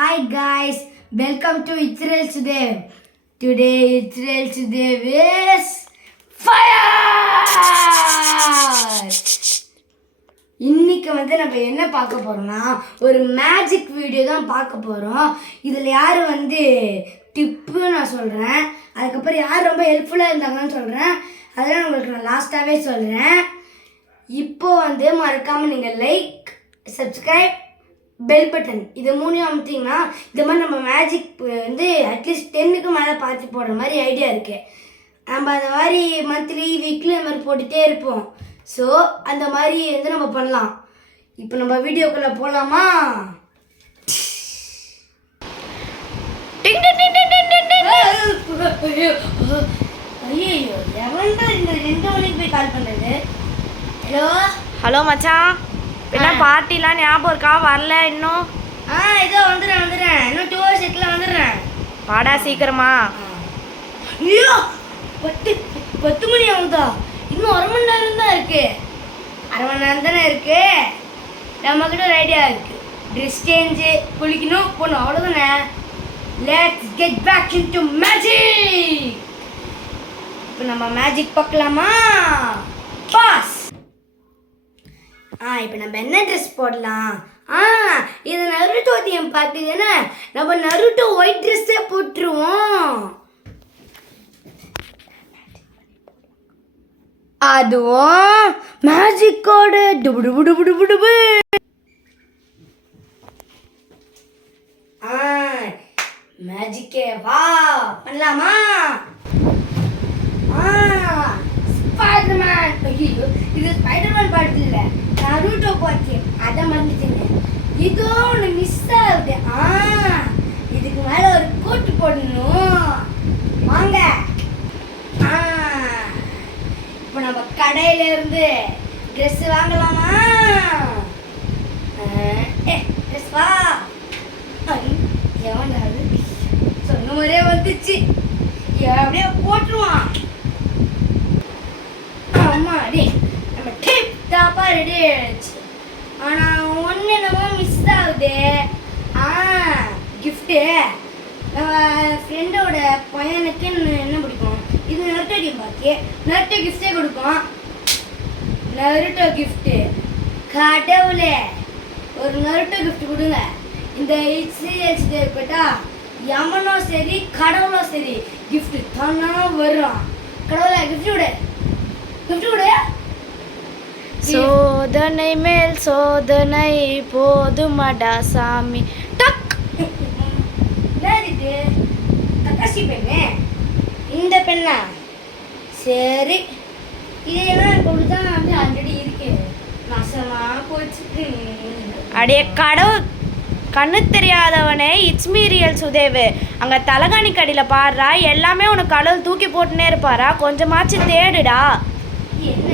Hi guys, welcome to Israel Sudev. Today Israel Sudev is fire! இன்னைக்கு நம்ம என்ன பார்க்க போறோம்னா ஒரு மேஜிக் வீடியோ தான் பார்க்க போறோம். இதில் யார் டிப்பு நான் சொல்கிறேன், அதுக்கப்புறம் யார் ரொம்ப ஹெல்ப்ஃபுல்லாக இருந்தாங்கன்னு சொல்கிறேன். அதெல்லாம் உங்களுக்கு நான் லாஸ்ட்டாகவே சொல்கிறேன். இப்போ மறக்காமல் நீங்கள் லைக், சப்ஸ்கிரைப், பெல் பட்டன் இது மூணையும் அமுத்திங்கன்னா இந்த மாதிரி நம்ம மேஜிக் அட்லீஸ்ட் 10க்கு மேலே பார்த்து போடுற மாதிரி ஐடியா இருக்குது. நம்ம அந்த மாதிரி மந்த்லி வீக்லி அந்த மாதிரி போட்டுகிட்டே இருப்போம். ஸோ அந்த மாதிரி நம்ம பண்ணலாம். இப்போ நம்ம வீடியோக்குள்ளே போகலாமா? ஐயோ, எவன் தான் இந்த 2 மணிக்கு போய் கால் பண்ணுறது? ஹலோ ஹலோ மச்சான், என்ன பார்ட்டிலாம் ஞாபகம் இருக்கா? வரல இன்னும்? இதோ வந்துடுறேன். இன்னும் 2 hours வந்துடுறேன். வாடா சீக்கிரமா. ஐயோ 10 மணி ஆகுதா? இன்னும் 1/2 மணி நேரம் தான் இருக்கு. 1/2 மணி நேரம் தானே இருக்கு. நம்மக்கிட்ட ஒரு ஐடியா இருக்கு. ட்ரெஸ் சேஞ்சு, குளிக்கணும், போகணும், அவ்வளோதானே. Let's get back into magic. இப்போ நம்ம மேஜிக் பார்க்கலாமா? பாஸ். இப்போ நம்ம என்ன ட்ரெஸ் போடலாம்? இது நருட்டோ தீம் பார்ட்டி தானே. நம்ம நருட்டோ ஒயிட் ட்ரெஸ்ஸே போட்டுருவோம். அதுவும் மேஜிக்கோடு டுபுடுபுடுபுடுபுடுபு. மேஜிக்கே வா பண்ணலாமா? ஸ்பைடர்மேன். ஐயோ, இது ஸ்பைடர்மேன் பாட்டு இல்லை, நருட்டோ பாட்டு. அதை மறந்துட்டேங்க. இதோ ஒன்று மிஸ் ஆகுது. இதுக்கு மேலே ஒரு கோட்டு போடணும். வாங்க. இப்போ நம்ம கடையில இருந்து ட்ரெஸ் வாங்கலாமா? ட்ரெஸ் வா. எவனாவது சொன்ன மாதிரியே வந்துச்சு. அப்படியே போட்டுருவான். ஆமாடி, நம்ம டிப் டாப்பா ரெடி ஆயிடுச்சு. ஆனால் ஒன்று நம்ம மிஸ் ஆகுது. கிஃப்ட்டு. நம்ம ஃப்ரெண்டோட பையனுக்கு என்ன பிடிக்கும்? இது நருட்டோ டீம் பாக்கி. நருட்டோ கிஃப்டே கொடுக்கும். Naruto gift. கடவுளே, ஒரு நருட்டோ கிஃப்ட் கொடுங்க. இந்த HCHD போட்டா எமனோ சரி கடவுளோ சரி கிஃப்ட் தானா வரும். கடவுளே கிஃப்ட் விடு, கிஃப்ட் விடு. சோதனை மேல் சோதனை போதுமடா சாமி. டக். இது தக்காசி பெண்ணு. இந்த பெண்ணா? சரி, இதெல்லாம் இப்படிதான் ஆல்ரெடி இருக்கு. நாசமா போச்சு. அடைய கடவுள், கண்ணு தெரியாதவனே. இட்ஸ் மீ ரியல் சுதேவு. அங்கே தலகாணி கடியில் பாடுறா, எல்லாமே உனக்கு கடவுள் தூக்கி போட்டுனே இருப்பாரா. கொஞ்சமாச்சு தேடுடா. என்ன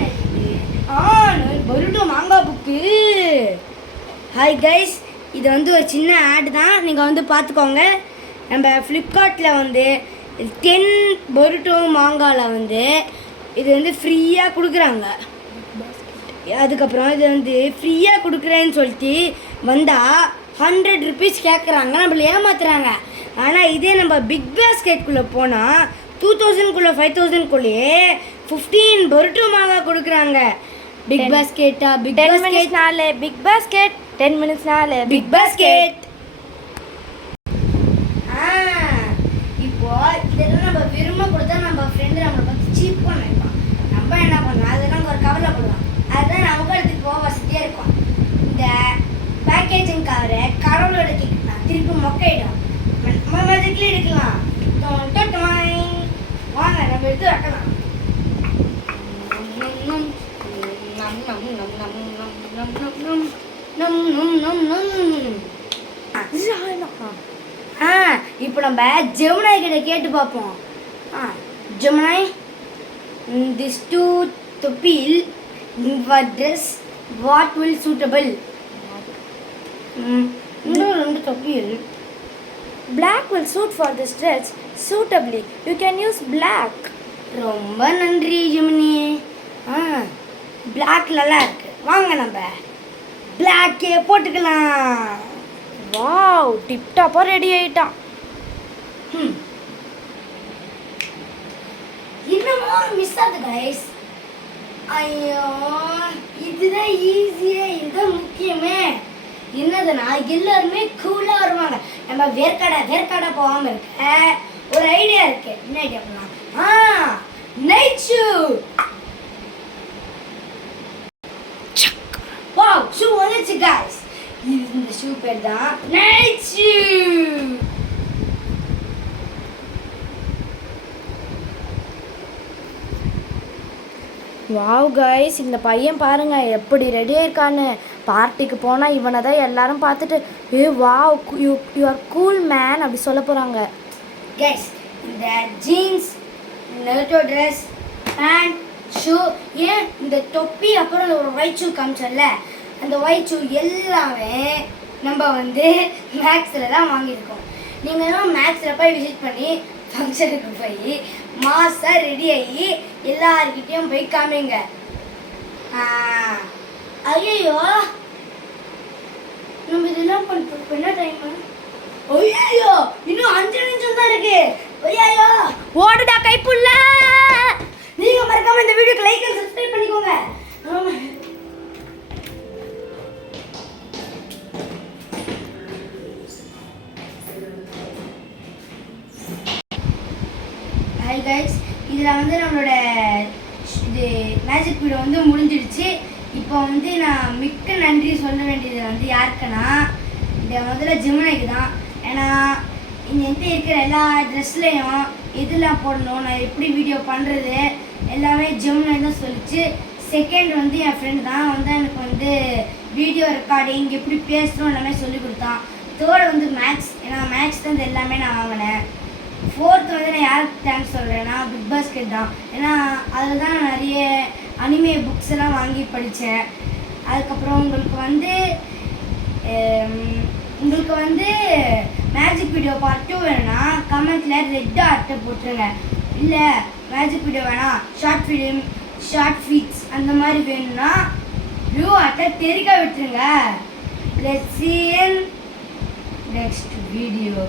பருட்டோ மாங்காய் புக்கு. ஹாய் கைஸ், இது ஒரு சின்ன ஆட் தான். நீங்கள் பார்த்துக்கோங்க. நம்ம ஃப்ளிப்கார்ட்டில் 10 பருட்டோ மாங்காயில் இது ஃப்ரீயாக கொடுக்குறாங்க. அதுக்கப்புறம் இது ஃப்ரீயாக கொடுக்குறேன்னு சொல்லிட்டு வந்தால் 100 rupees கேட்குறாங்க. நம்மள ஏமாத்துறாங்க. ஆனால் இதே நம்ம பிக் பாஸ்கெட்குள்ளே போனால் 2000 5000 15 பருட்டோ மாங்காய் கொடுக்குறாங்க. பிக் பாஸ்கெட்டா? பிக் பாஸ்கெட்னாலே பிக் பாஸ்கெட். 10 minutesனாலே பிக் பாஸ்கெட். இப்போ இதெல்லாம் நம்ம விரும்ப கொடுத்தா நம்ம ஃப்ரெண்டு நம்மளை பார்த்து சீப் பண்ணிருப்பான். நம்ம என்ன பண்ணலாம்? அதெல்லாம் ஒரு கவரில் போடுவோம். அதுதான் நமக்கு எடுத்துட்டு போக வசதியாக இருக்கும். இந்த பேக்கேஜிங் கவரை கடவுளோட கேட்கலாம், திருப்பி மொக்கையிடும். நம்ம மதுக்குள்ளே எடுக்கலாம். வாங்க நம்ம எடுத்து வைக்கலாம். இப்போ நம்ம ஜெமினாய் கிட்ட கேட்டு பார்ப்போம். Gemini, this 2 தொப்பில் dress what will suitable? இன்னும் 2 தொப்பில். Black will suit for this dress suitably. You can use black. ரொம்ப நன்றி ஜெமினி. பிளாக் நல்லா இருக்கு. வாங்க நம்ம பிளாக்கே போட்டுக்கலாம். வாவ் டிப்டாப்பாக ரெடி ஆயிட்டான். இன்னமும் மிஸ் ஆகுது கைஸ். ஐயோ இதுதான் ஈஸியே, இதுதான் முக்கியமே. என்னதுன்னா எல்லாருமே கூலாக வருவாங்க. நம்ம வேர்க்கடை போகாமல் இருக்க ஒரு ஐடியா இருக்கு. என்ன ஐடியா பண்ணலாம்? Night shoe. வாவ் ஷூ வந்துச்சு கைஸ். இந்த ஷூ பேர் தான் நைட் ஷூ. வாவ் கைஸ், இந்த பையன் பாருங்க எப்படி ரெடியாக இருக்கான்னு. பார்ட்டிக்கு போனால் இவனை தான் எல்லாரும் பார்த்துட்டு wow you are cool man அப்படி சொல்ல போகிறாங்க. கைஸ் இந்த ஜீன்ஸ், நெருட்டோ ட்ரெஸ், பேண்ட், ஷூ, ஏன் இந்த தொப்பி, அப்புறம் ஒரு ஒயிட் ஷூ காமிச்சோம்ல, அந்த ஒயிட் ஷூ எல்லாமே நம்ம வந்து மேக்ஸில் தான் வாங்கியிருக்கோம். நீங்களும் மேக்ஸில் போய் விசிட் பண்ணி ஃபங்க்ஷனுக்கு போய் மாசாக ரெடி ஆகி எல்லார்கிட்டையும் போய் காமிங்க. ஐயோ நம்ம இதெல்லாம் பண்ணுறோம். என்ன டைம்? ஐயோ இன்னும் 5 நிமிஷம் தான் இருக்கு. ஐயோ ஓடுடா கைப்புள்ள. நீங்க மறக்காம இந்த வீடியோக்கு லைக் அண்ட் சப்ஸ்கிரைப் பண்ணிக்கோங்க. ஹாய் கைஸ், இதில் வந்து நம்மளோட இது மேஜிக் வீடியோ வந்து முடிஞ்சிடுச்சு. இப்போ வந்து நான் மிக்க நன்றி சொல்ல வேண்டியது வந்து யாருக்குன்னா, இந்த முதல்ல ஜெமினிக்கு தான். ஏன்னா இங்கே இருக்கிற எல்லா ட்ரெஸ்லையும் எதெல்லாம் போடணும், நான் எப்படி வீடியோ பண்ணுறது எல்லாமே ஜெமினி தான் சொல்லிச்சு. செகண்ட் வந்து என் ஃப்ரெண்டு தான் வந்து எனக்கு வந்து வீடியோ ரெக்கார்டிங் எப்படி பேசணும் எல்லாமே சொல்லி கொடுத்தான். தேர்ட் வந்து மேக்ஸ், ஏன்னா மேக்ஸ் தான் இது எல்லாமே நான் வாங்கினேன். ஃபோர்த்து வந்து நான் யாருக்கு தேங்க்ஸ் சொல்கிறேன்னா பிக் பாஸ்கெட் தான். ஏன்னா அதில் தான் நான் நிறைய அனிமே புக்ஸ் எல்லாம் வாங்கி படித்தேன். அதுக்கப்புறம் உங்களுக்கு வந்து மேஜிக் வீடியோ பார்ட் 2 வேணும்னா கமெண்ட்டில் ரெட் ஆர்ட்டை போட்டுருங்க. இல்லை மேஜிக் வீடியோ வேணாம், ஷார்ட் ஃபிலிம், ஷார்ட் ஃபீட்ஸ் அந்த மாதிரி வேணும்னா ப்ளூ ஆர்ட்டை தெரிக்க விட்டுருங்க. Let's see in next video.